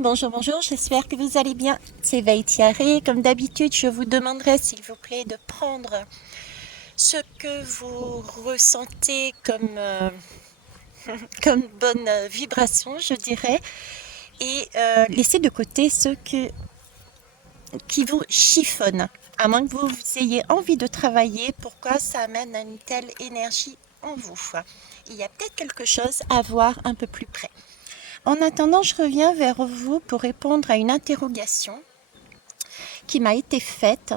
Bonjour, bonjour, j'espère que vous allez bien. C'est Veitiaré. Comme d'habitude, je vous demanderai s'il vous plaît de prendre ce que vous ressentez comme bonne vibration, je dirais, et laisser de côté qui vous chiffonne. À moins que vous ayez envie de travailler, pourquoi ça amène à une telle énergie en vous. Il y a peut-être quelque chose à voir un peu plus près. En attendant, je reviens vers vous pour répondre à une interrogation qui m'a été faite.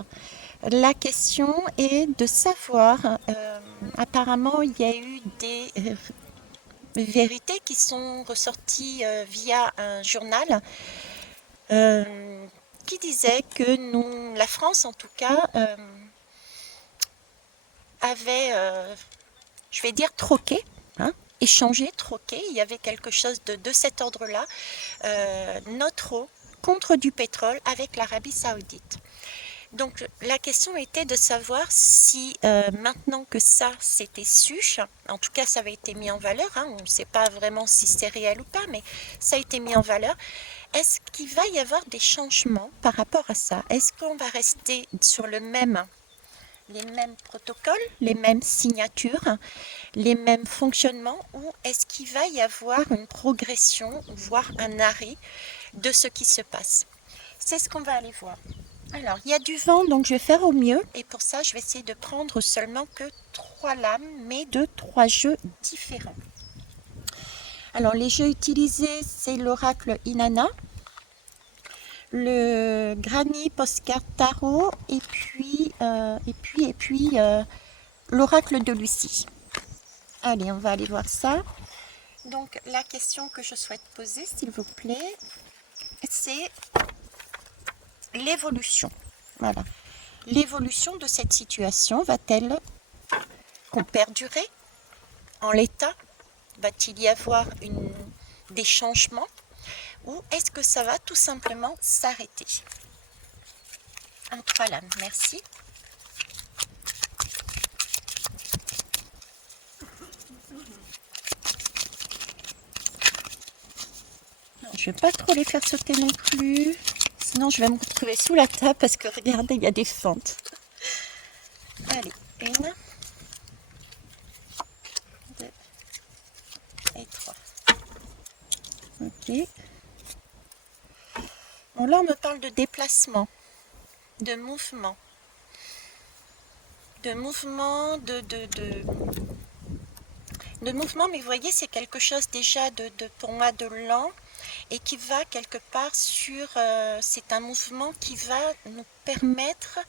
La question est de savoir, apparemment il y a eu des vérités qui sont ressorties via un journal euh, qui disait que nous, la France en tout cas, avait, je vais dire, troqué, hein, échangé, troqué, il y avait quelque chose de cet ordre-là, notre eau contre du pétrole avec l'Arabie Saoudite. Donc la question était de savoir si maintenant que ça c'était su, en tout cas ça avait été mis en valeur, hein, on ne sait pas vraiment si c'est réel ou pas, mais ça a été mis en valeur, est-ce qu'il va y avoir des changements par rapport à ça? Est-ce qu'on va rester sur les mêmes protocoles, les mêmes signatures, les mêmes fonctionnements, ou est-ce qu'il va y avoir une progression, voire un arrêt de ce qui se passe? C'est ce qu'on va aller voir. Alors, il y a du vent, donc je vais faire au mieux. Et pour ça, je vais essayer de prendre seulement que 3 lames, mais de 3 jeux différents. Alors, les jeux utilisés, c'est l'oracle Inanna, le Granny Postcard Tarot, et puis l'oracle de Lucie. Allez, on va aller voir ça. Donc, la question que je souhaite poser, s'il vous plaît, c'est l'évolution. Voilà. L'évolution de cette situation va-t-elle perdurer en l'état? Va-t-il y avoir des changements? Ou est-ce que ça va tout simplement s'arrêter? Un 3 lames, merci. Non, je ne vais pas trop les faire sauter non plus. Sinon, je vais me retrouver sous la table parce que regardez, il y a des fentes. Allez, 1, 2 et 3. Ok. Bon, là, on me parle de déplacement, de mouvement, de mouvement, mais vous voyez, c'est quelque chose déjà pour moi de lent et qui va quelque part c'est un mouvement qui va nous permettre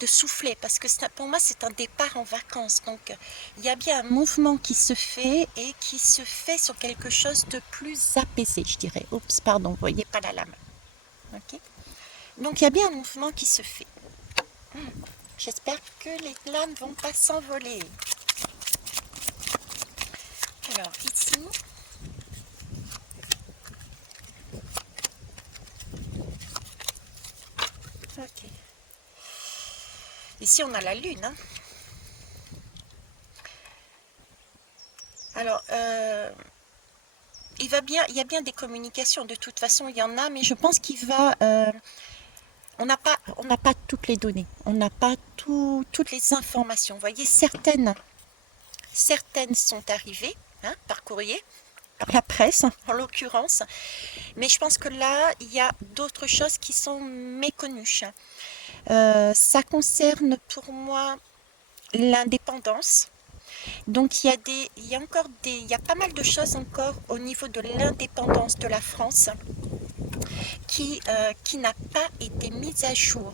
de souffler, parce que pour moi c'est un départ en vacances, donc il y a bien un mouvement qui se fait et qui se fait sur quelque chose de plus apaisé, je dirais. Oups, pardon, vous voyez pas la lame. Ok. Donc il y a bien un mouvement qui se fait. J'espère que les lames vont pas s'envoler. Alors ici, ok. Ici on a la lune, hein. Alors, il y a bien des communications, de toute façon il y en a, mais je pense on n'a pas toutes les données, on n'a pas toutes les informations. Vous voyez, certaines sont arrivées, hein, par courrier, par la presse en l'occurrence, mais je pense que là, il y a d'autres choses qui sont méconnues. Ça concerne pour moi l'indépendance. Donc il y a pas mal de choses encore au niveau de l'indépendance de la France qui n'a pas été mise à jour.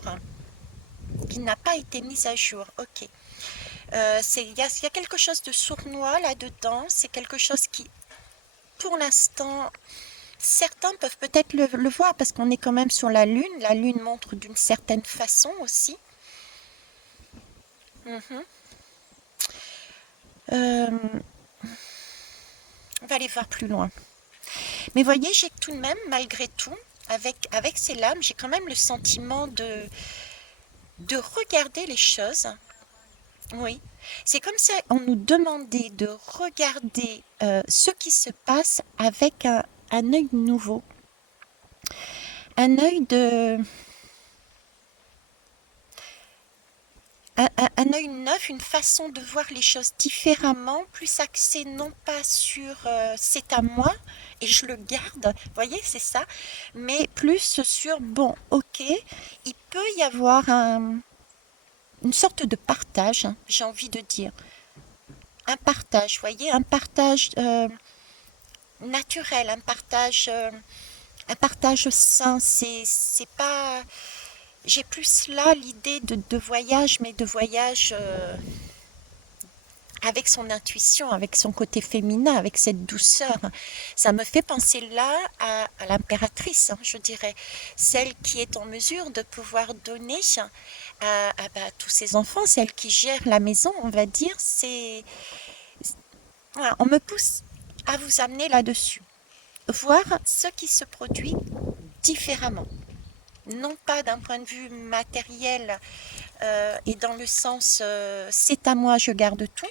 Qui n'a pas été mise à jour. Ok. Il y a quelque chose de sournois là-dedans. C'est quelque chose qui, pour l'instant, certains peuvent peut-être le voir parce qu'on est quand même sur la Lune. La Lune montre d'une certaine façon aussi. Mhm. Euh, on va aller voir plus loin. Mais voyez, j'ai tout de même, malgré tout, avec ces lames, j'ai quand même le sentiment de regarder les choses. Oui, c'est comme si on nous demandait de regarder ce qui se passe avec un œil nouveau. un œil de... Un œil neuf, une façon de voir les choses différemment, plus axé non pas sur c'est à moi et je le garde, vous voyez, c'est ça, mais plus sur bon, ok, il peut y avoir une sorte de partage, hein, j'ai envie de dire. Un partage, vous voyez, un partage naturel, un partage sain, c'est pas... J'ai plus là l'idée de voyage, mais de voyage avec son intuition, avec son côté féminin, avec cette douceur. Ça me fait penser là à l'impératrice, hein, je dirais, celle qui est en mesure de pouvoir donner à tous ses enfants, celle qui gère la maison, on va dire. Voilà, on me pousse à vous amener là-dessus, voir ce qui se produit différemment. Non pas d'un point de vue matériel et dans le sens c'est à moi, je garde tout,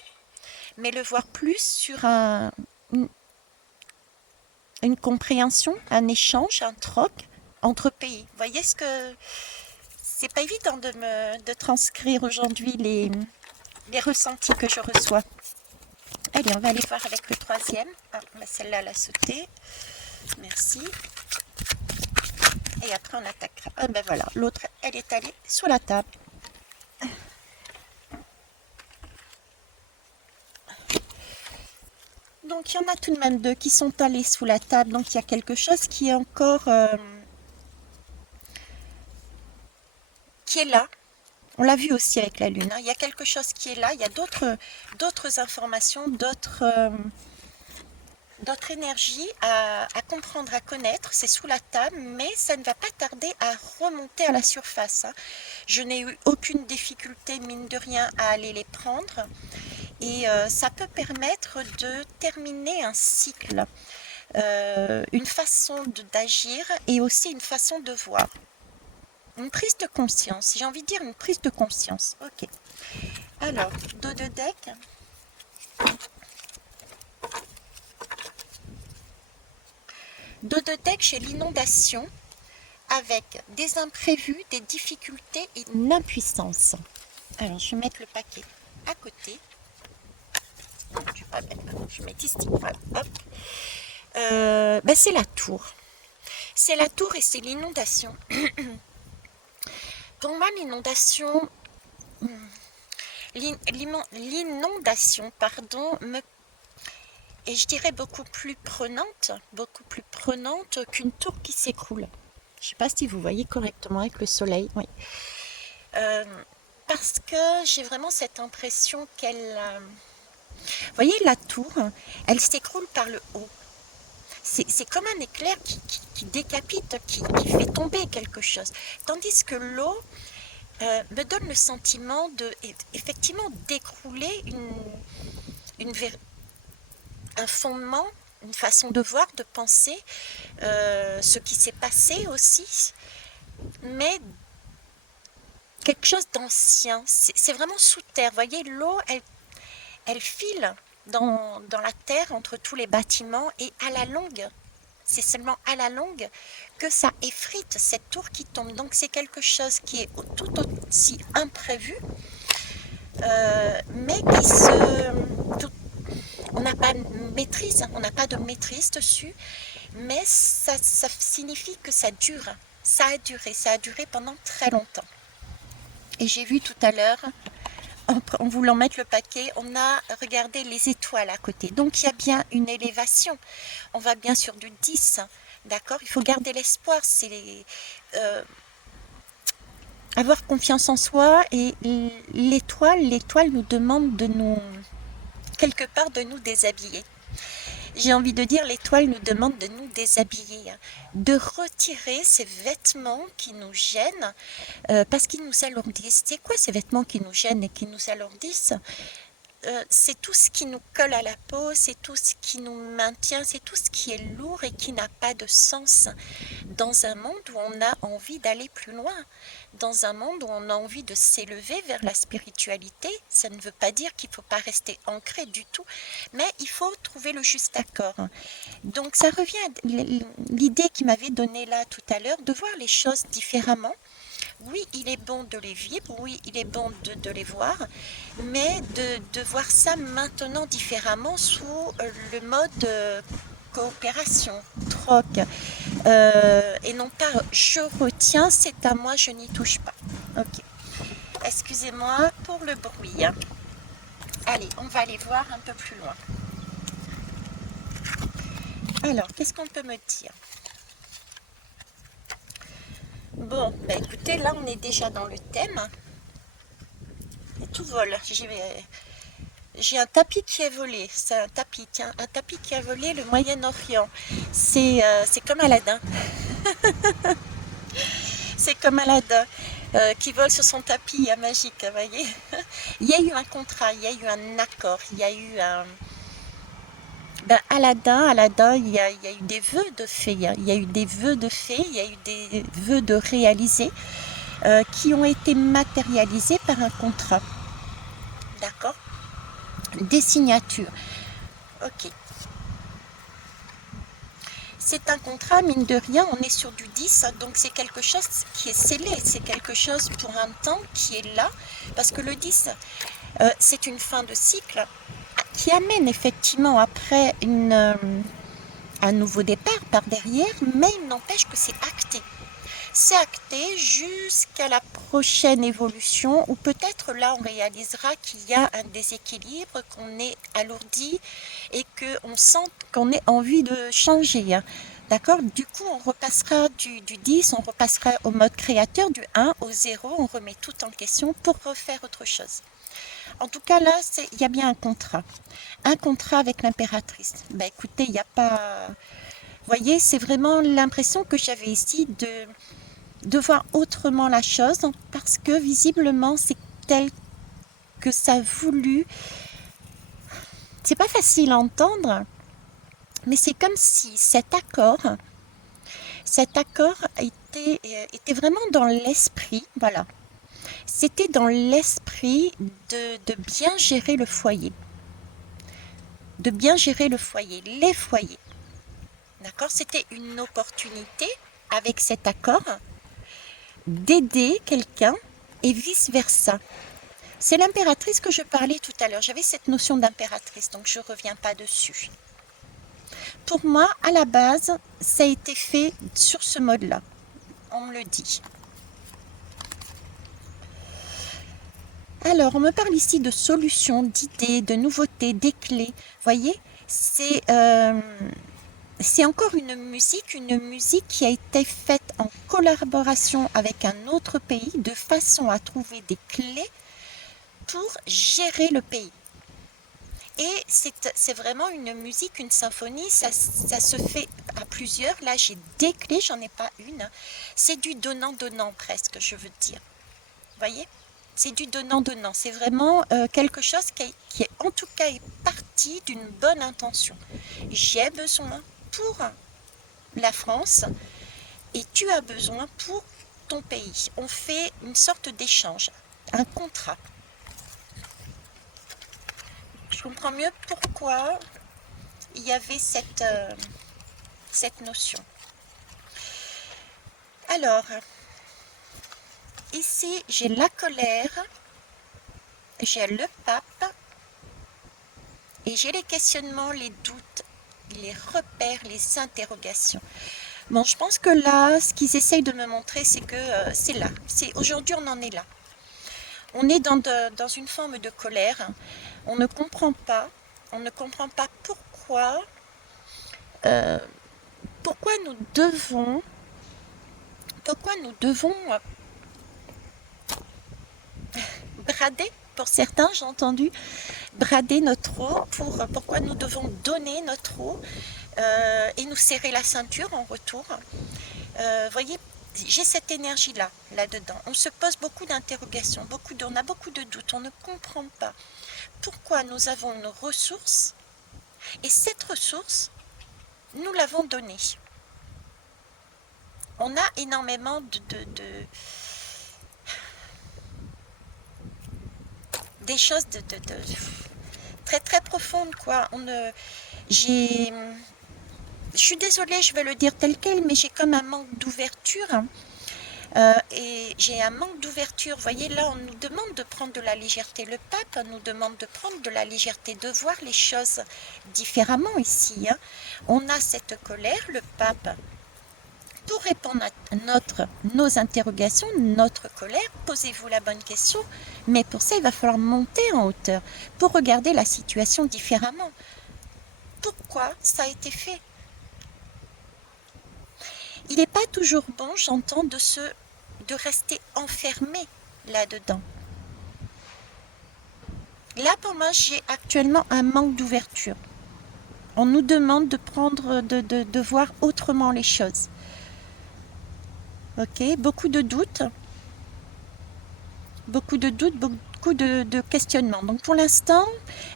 mais le voir plus sur une compréhension, un échange, un troc entre pays. Vous voyez ce que... C'est pas évident de transcrire aujourd'hui les ressentis que je reçois. Allez, on va aller voir avec le troisième. Ah, celle-là, elle a sauté. Merci. Et après, on attaquera. Ah ben voilà, l'autre, elle est allée sur la table. Donc, il y en a tout de même deux qui sont allés sous la table. Donc, il y a quelque chose qui est encore... qui est là. On l'a vu aussi avec la Lune. Hein. Il y a quelque chose qui est là. Il y a d'autres informations, d'autres énergies à comprendre, à connaître. C'est sous la table, mais ça ne va pas tarder à remonter à la surface. Hein. Je n'ai eu aucune difficulté, mine de rien, à aller les prendre. Et ça peut permettre de terminer un cycle, une façon d'agir et aussi une façon de voir. Une prise de conscience, j'ai envie de dire une prise de conscience. Ok. Alors, dos de deck. Dos de deck, j'ai l'inondation avec des imprévus, des difficultés et une impuissance. Alors, je vais mettre le paquet à côté. Non, je vais pas mettre, je vais mettre ici. Voilà, hop. Ben, c'est la tour. C'est la tour et c'est l'inondation. Pour moi, l'inondation, et je dirais beaucoup plus prenante qu'une tour qui s'écroule. Je ne sais pas si vous voyez correctement avec le soleil. Oui. Parce que j'ai vraiment cette impression qu'elle... Vous voyez, la tour, elle s'écroule par le haut. C'est comme un éclair qui décapite, qui fait tomber quelque chose. Tandis que l'eau me donne le sentiment de, effectivement, d'écrouler un fondement, une façon de voir, de penser, ce qui s'est passé aussi, mais quelque chose d'ancien. C'est vraiment sous terre. Vous voyez, l'eau, elle file dans la terre entre tous les bâtiments et à la longue, c'est seulement à la longue que ça effrite cette tour qui tombe. Donc c'est quelque chose qui est tout aussi imprévu, mais on n'a pas de maîtrise, on n'a pas de maîtrise dessus, mais ça signifie que ça dure. Ça a duré pendant très longtemps. Et j'ai vu tout à l'heure, en voulant mettre le paquet, on a regardé les étoiles à côté. Donc il y a bien une élévation. On va bien sur du 10, d'accord? Il faut garder l'espoir, c'est avoir confiance en soi. Et l'étoile nous demande quelque part de nous déshabiller. J'ai envie de dire, l'étoile nous demande de nous déshabiller, de retirer ces vêtements qui nous gênent, parce qu'ils nous alourdissent. C'est quoi ces vêtements qui nous gênent et qui nous alourdissent? c'est tout ce qui nous colle à la peau, c'est tout ce qui nous maintient, c'est tout ce qui est lourd et qui n'a pas de sens dans un monde où on a envie d'aller plus loin, dans un monde où on a envie de s'élever vers la spiritualité. Ça ne veut pas dire qu'il ne faut pas rester ancré du tout, mais il faut trouver le juste accord. Donc ça revient à l'idée qu'il m'avait donnée là tout à l'heure, de voir les choses différemment. Oui, il est bon de les vivre, oui, il est bon de les voir, mais de voir ça maintenant différemment sous le mode coopération, troc, et non pas je retiens, c'est à moi, je n'y touche pas. Ok, excusez-moi pour le bruit. Allez, on va aller voir un peu plus loin. Alors, qu'est-ce qu'on peut me dire? Bon, bah écoutez, là on est déjà dans le thème. Et tout vole. J'ai un tapis qui a volé. C'est un tapis, tiens, un tapis qui a volé le Moyen-Orient. C'est comme Aladdin. C'est comme Aladdin qui vole sur son tapis magique, vous voyez. Il y a eu un contrat, il y a eu un accord, il y a eu un... Ben, Aladdin, il y a eu des vœux de fées, il y a eu des vœux de fées, il y a eu des vœux de réaliser qui ont été matérialisés par un contrat. D'accord? Des signatures. Ok. C'est un contrat, mine de rien, on est sur du 10, donc c'est quelque chose qui est scellé, c'est quelque chose pour un temps qui est là, parce que le 10, c'est une fin de cycle qui amène effectivement après un nouveau départ par derrière, mais il n'empêche que c'est acté. C'est acté jusqu'à la prochaine évolution où peut-être là on réalisera qu'il y a un déséquilibre, qu'on est alourdi et qu'on sent qu'on ait envie de changer. D'accord? Du coup, on repassera du 10, on repassera au mode créateur, du 1 au 0, on remet tout en question pour refaire autre chose. En tout cas, là, il y a bien un contrat. Un contrat avec l'impératrice. Ben écoutez, il n'y a pas... Vous voyez, c'est vraiment l'impression que j'avais ici de voir autrement la chose, parce que visiblement, c'est tel que ça a voulu. C'est pas facile à entendre, mais c'est comme si cet accord était vraiment dans l'esprit, voilà. C'était dans l'esprit de bien gérer le foyer. De bien gérer le foyer, les foyers. D'accord? C'était une opportunité, avec cet accord, d'aider quelqu'un et vice-versa. C'est l'impératrice que je parlais tout à l'heure. J'avais cette notion d'impératrice, donc je ne reviens pas dessus. Pour moi, à la base, ça a été fait sur ce mode-là. On me le dit. Alors, on me parle ici de solutions, d'idées, de nouveautés, des clés. Vous voyez, c'est encore une musique qui a été faite en collaboration avec un autre pays de façon à trouver des clés pour gérer le pays. Et c'est vraiment une musique, une symphonie, ça se fait à plusieurs. Là, j'ai des clés, j'en ai pas une. C'est du donnant-donnant presque, je veux dire. Vous voyez? C'est du donnant-donnant. C'est vraiment quelque chose qui est en tout cas est parti d'une bonne intention. J'ai besoin pour la France et tu as besoin pour ton pays. On fait une sorte d'échange, un contrat. Je comprends mieux pourquoi il y avait cette notion. Alors, ici, j'ai la colère, j'ai le pape, et j'ai les questionnements, les doutes, les repères, les interrogations. Bon, je pense que là, ce qu'ils essayent de me montrer, c'est que c'est là. Aujourd'hui, on en est là. On est dans une forme de colère. On ne comprend pas pourquoi nous devons brader, pour certains, j'ai entendu, brader notre eau, pourquoi nous devons donner notre eau et nous serrer la ceinture en retour. Voyez, j'ai cette énergie-là, là-dedans. On se pose beaucoup d'interrogations, on a beaucoup de doutes, on ne comprend pas pourquoi nous avons une ressource et cette ressource, nous l'avons donnée. On a énormément des choses très très profondes, quoi. Je suis désolée, je vais le dire tel quel, mais j'ai comme un manque d'ouverture. Et j'ai un manque d'ouverture. Vous voyez, là, on nous demande de prendre de la légèreté. Le pape nous demande de prendre de la légèreté, de voir les choses différemment ici. Hein. On a cette colère, le pape, pour répondre à nos interrogations, notre colère, posez-vous la bonne question. Mais pour ça, il va falloir monter en hauteur pour regarder la situation différemment. Pourquoi ça a été fait? Il n'est pas toujours bon, j'entends, de rester enfermé là-dedans. Là, pour moi, j'ai actuellement un manque d'ouverture. On nous demande de prendre, de voir autrement les choses. Ok, beaucoup de doutes, beaucoup de questionnements. Donc pour l'instant,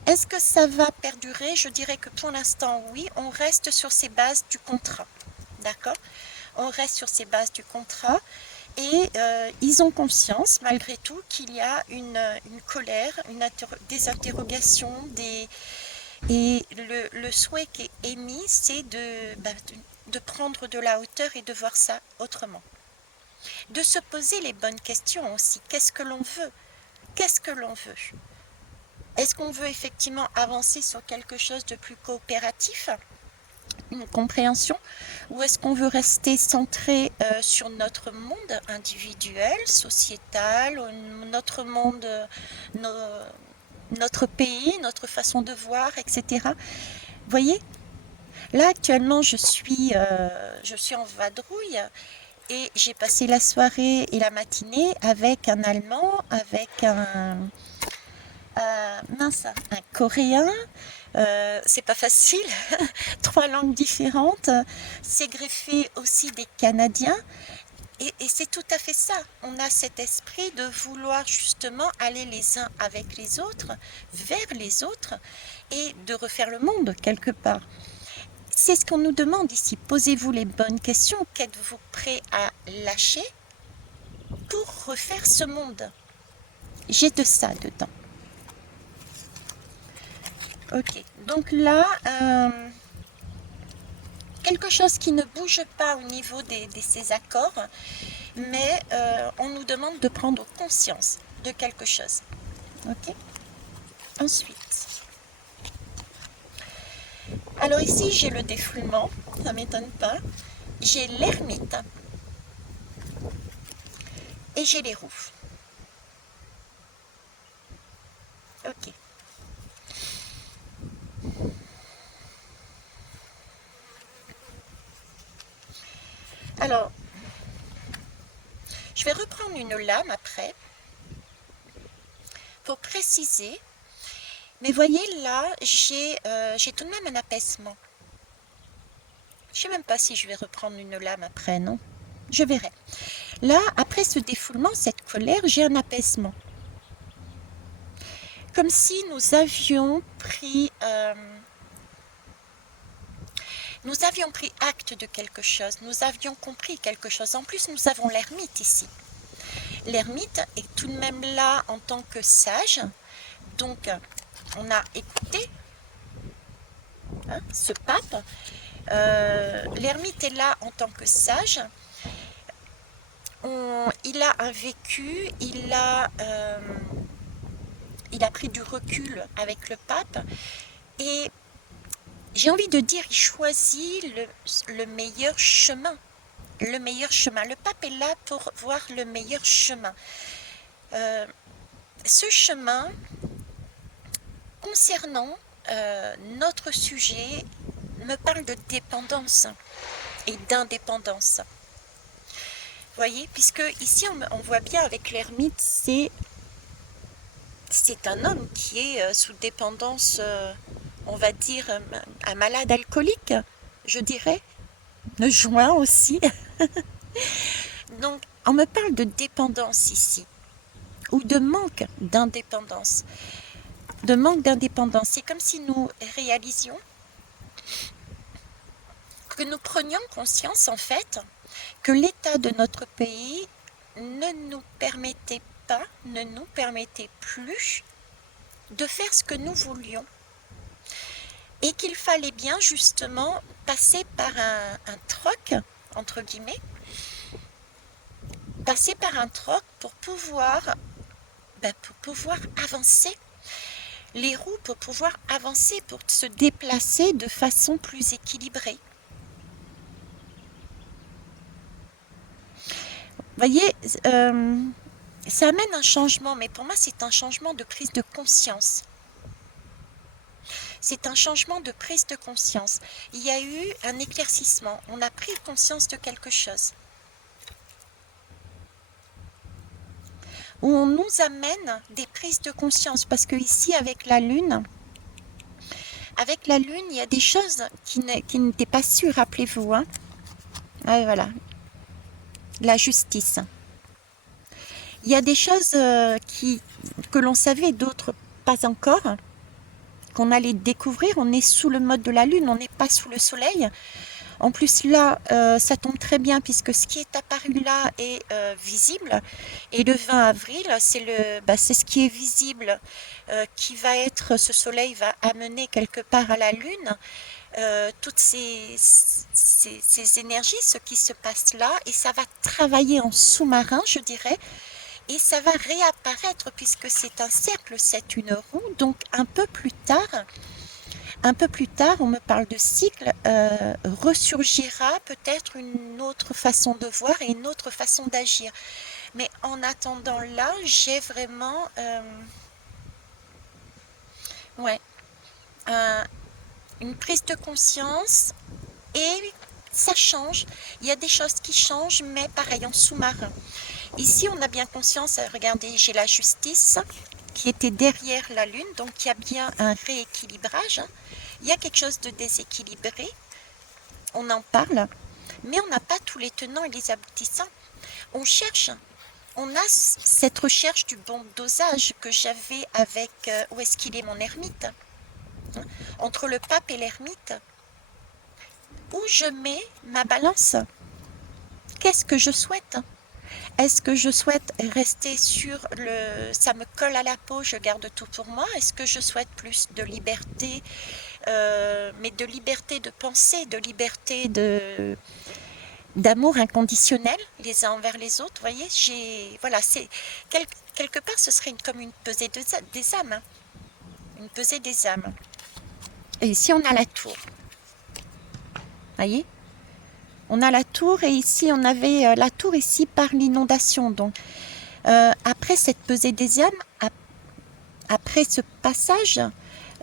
est-ce que ça va perdurer? Je dirais que pour l'instant, oui, on reste sur ces bases du contrat. D'accord? On reste sur ces bases du contrat et ils ont conscience malgré tout qu'il y a une colère, des interrogations, et le souhait qui est émis, c'est de prendre de la hauteur et de voir ça autrement. De se poser les bonnes questions aussi. Qu'est-ce que l'on veut? Qu'est-ce que l'on veut? Est-ce qu'on veut effectivement avancer sur quelque chose de plus coopératif? Une compréhension, ou est-ce qu'on veut rester centré sur notre monde individuel, sociétal, notre monde, notre pays, notre façon de voir, etc. Vous voyez, là actuellement je suis en vadrouille et j'ai passé la soirée et la matinée avec un Allemand, avec un Coréen. C'est pas facile, 3 langues différentes, c'est greffé aussi des Canadiens, et c'est tout à fait ça. On a cet esprit de vouloir justement aller les uns avec les autres, vers les autres, et de refaire le monde quelque part. C'est ce qu'on nous demande ici. Posez-vous les bonnes questions. Qu'êtes-vous prêt à lâcher pour refaire ce monde? J'ai de ça dedans. Ok, donc là, quelque chose qui ne bouge pas au niveau de ces accords, mais on nous demande de prendre conscience de quelque chose. Ok. Ensuite, alors ici j'ai le défoulement, ça m'étonne pas. J'ai l'ermite et j'ai les roues. Ok. Alors, je vais reprendre une lame après pour préciser. Mais voyez là, j'ai tout de même un apaisement. Je ne sais même pas si je vais reprendre une lame après, non? Je verrai. Là, après ce défoulement, cette colère, j'ai un apaisement. Comme si nous avions pris acte de quelque chose, nous avions compris quelque chose. En plus, nous avons l'ermite ici. L'ermite est tout de même là en tant que sage. Donc, on a écouté ce pape. L'ermite est là en tant que sage. Il a un vécu, il a pris du recul avec le pape. Et j'ai envie de dire, il choisit le meilleur chemin. Le meilleur chemin. Le pape est là pour voir le meilleur chemin. Ce chemin, concernant notre sujet, me parle de dépendance et d'indépendance. Vous voyez, puisque ici on voit bien avec l'ermite, c'est un homme qui est sous dépendance, on va dire, un malade alcoolique, je dirais, le joint aussi. Donc, on me parle de dépendance ici, ou de manque d'indépendance. De manque d'indépendance. C'est comme si nous réalisions que nous prenions conscience, en fait, que l'état de notre pays ne nous permettait pas, ne nous permettait plus de faire ce que nous voulions. Et qu'il fallait bien justement passer par un troc, entre guillemets, passer par un troc pour pouvoir avancer. Les roues pour pouvoir avancer, pour se déplacer de façon plus équilibrée. Vous voyez, ça amène un changement, mais pour moi c'est un changement de prise de conscience. C'est un changement de prise de conscience. Il y a eu un éclaircissement, on a pris conscience de quelque chose. Où on nous amène des prises de conscience, parce que ici avec la Lune, il y a des choses qui n'étaient pas sûres, rappelez-vous. Hein. Ah, voilà, la justice. Il y a des choses que l'on savait, d'autres pas encore, qu'on allait découvrir. On est sous le mode de la Lune, on n'est pas sous le Soleil. En plus là, ça tombe très bien puisque ce qui est apparu là est visible. Et le 20 avril, c'est ce qui est visible qui va être, ce Soleil va amener quelque part à la Lune. Toutes ces énergies, ce qui se passe là, et ça va travailler en sous-marin, je dirais, et ça va réapparaître puisque c'est un cercle, c'est une roue. Donc un peu plus tard, on me parle de cycle, ressurgira peut-être une autre façon de voir et une autre façon d'agir. Mais en attendant là, j'ai vraiment une prise de conscience et ça change. Il y a des choses qui changent, mais pareil, en sous-marin. Ici, on a bien conscience, regardez, j'ai la justice qui était derrière la Lune, donc il y a bien un rééquilibrage. Il y a quelque chose de déséquilibré, on en parle, mais on n'a pas tous les tenants et les aboutissants. On cherche, on a cette recherche du bon dosage que j'avais avec où est-ce qu'il est mon ermite, entre le pape et l'ermite, où je mets ma balance. Qu'est-ce que je souhaite ? Est-ce que je souhaite rester sur ça me colle à la peau, je garde tout pour moi? Est-ce que je souhaite plus de liberté, mais de liberté de penser, de liberté d'amour inconditionnel les uns envers les autres? Vous voyez, c'est quelque part, ce serait comme une pesée des âmes, hein, une pesée des âmes. Et ici, on a la tour. Vous voyez? On a la tour et ici on avait la tour ici par l'inondation. Donc après cette pesée des âmes, après ce passage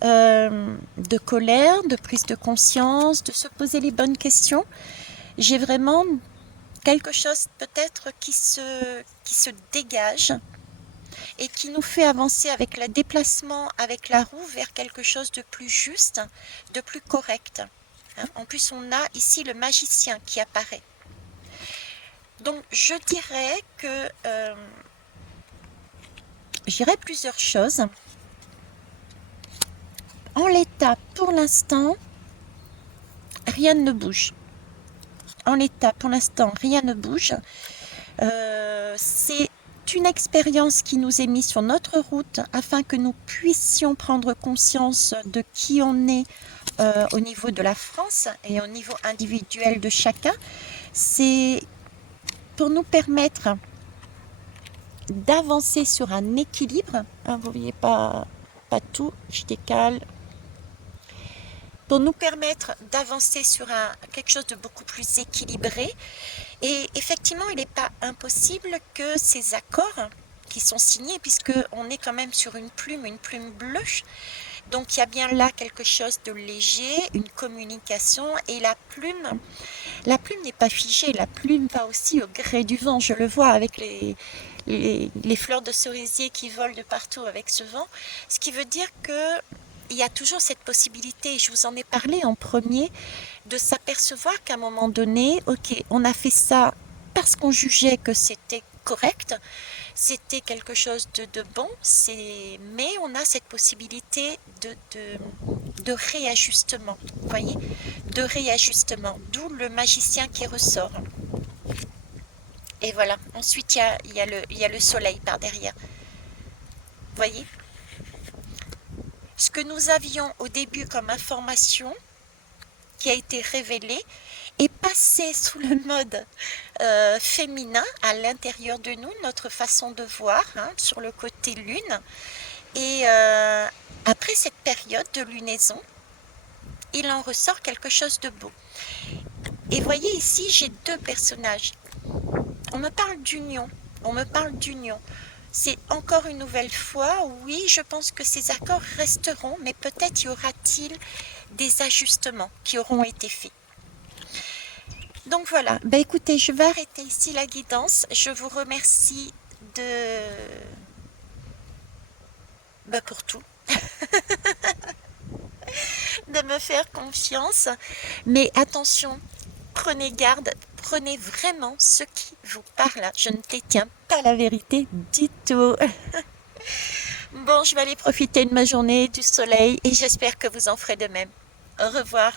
de colère, de prise de conscience, de se poser les bonnes questions, j'ai vraiment quelque chose peut-être qui se dégage et qui nous fait avancer avec le déplacement, avec la roue vers quelque chose de plus juste, de plus correct. En plus, on a ici le magicien qui apparaît. Donc, je dirais que plusieurs choses. En l'état, pour l'instant, rien ne bouge. En l'état, pour l'instant, rien ne bouge. C'est une expérience qui nous est mise sur notre route afin que nous puissions prendre conscience de qui on est au niveau de la France et au niveau individuel de chacun. C'est pour nous permettre d'avancer sur un équilibre. Vous ne voyez pas tout, je décale. Pour nous permettre d'avancer sur quelque chose de beaucoup plus équilibré. Et effectivement, il n'est pas impossible que ces accords qui sont signés, puisqu'on est quand même sur une plume bleue, donc il y a bien là quelque chose de léger, une communication, et la plume n'est pas figée, la plume va aussi au gré du vent, je le vois avec les fleurs de cerisier qui volent de partout avec ce vent, ce qui veut dire qu'il y a toujours cette possibilité, je vous en ai parlé en premier, de s'apercevoir qu'à un moment donné, ok, on a fait ça parce qu'on jugeait que c'était correct, c'était quelque chose de bon, mais on a cette possibilité de réajustement, vous voyez, de réajustement, d'où le magicien qui ressort. Et voilà, ensuite il y a le soleil par derrière, vous voyez. Ce que nous avions au début comme information, qui a été révélée, est passé sous le mode féminin à l'intérieur de nous, notre façon de voir, hein, sur le côté lune. Et après cette période de lunaison, il en ressort quelque chose de beau. Et voyez ici, j'ai deux personnages. On me parle d'union, on me parle d'union. C'est encore une nouvelle fois, oui, je pense que ces accords resteront, mais peut-être y aura-t-il des ajustements qui auront été faits. Donc voilà, bah écoutez, je vais arrêter ici la guidance. Je vous remercie pour tout, de me faire confiance. Mais attention, prenez garde, prenez vraiment ce qui vous parle. Je ne détiens pas la vérité du tout. Bon, je vais aller profiter de ma journée, du soleil, et j'espère que vous en ferez de même. Au revoir.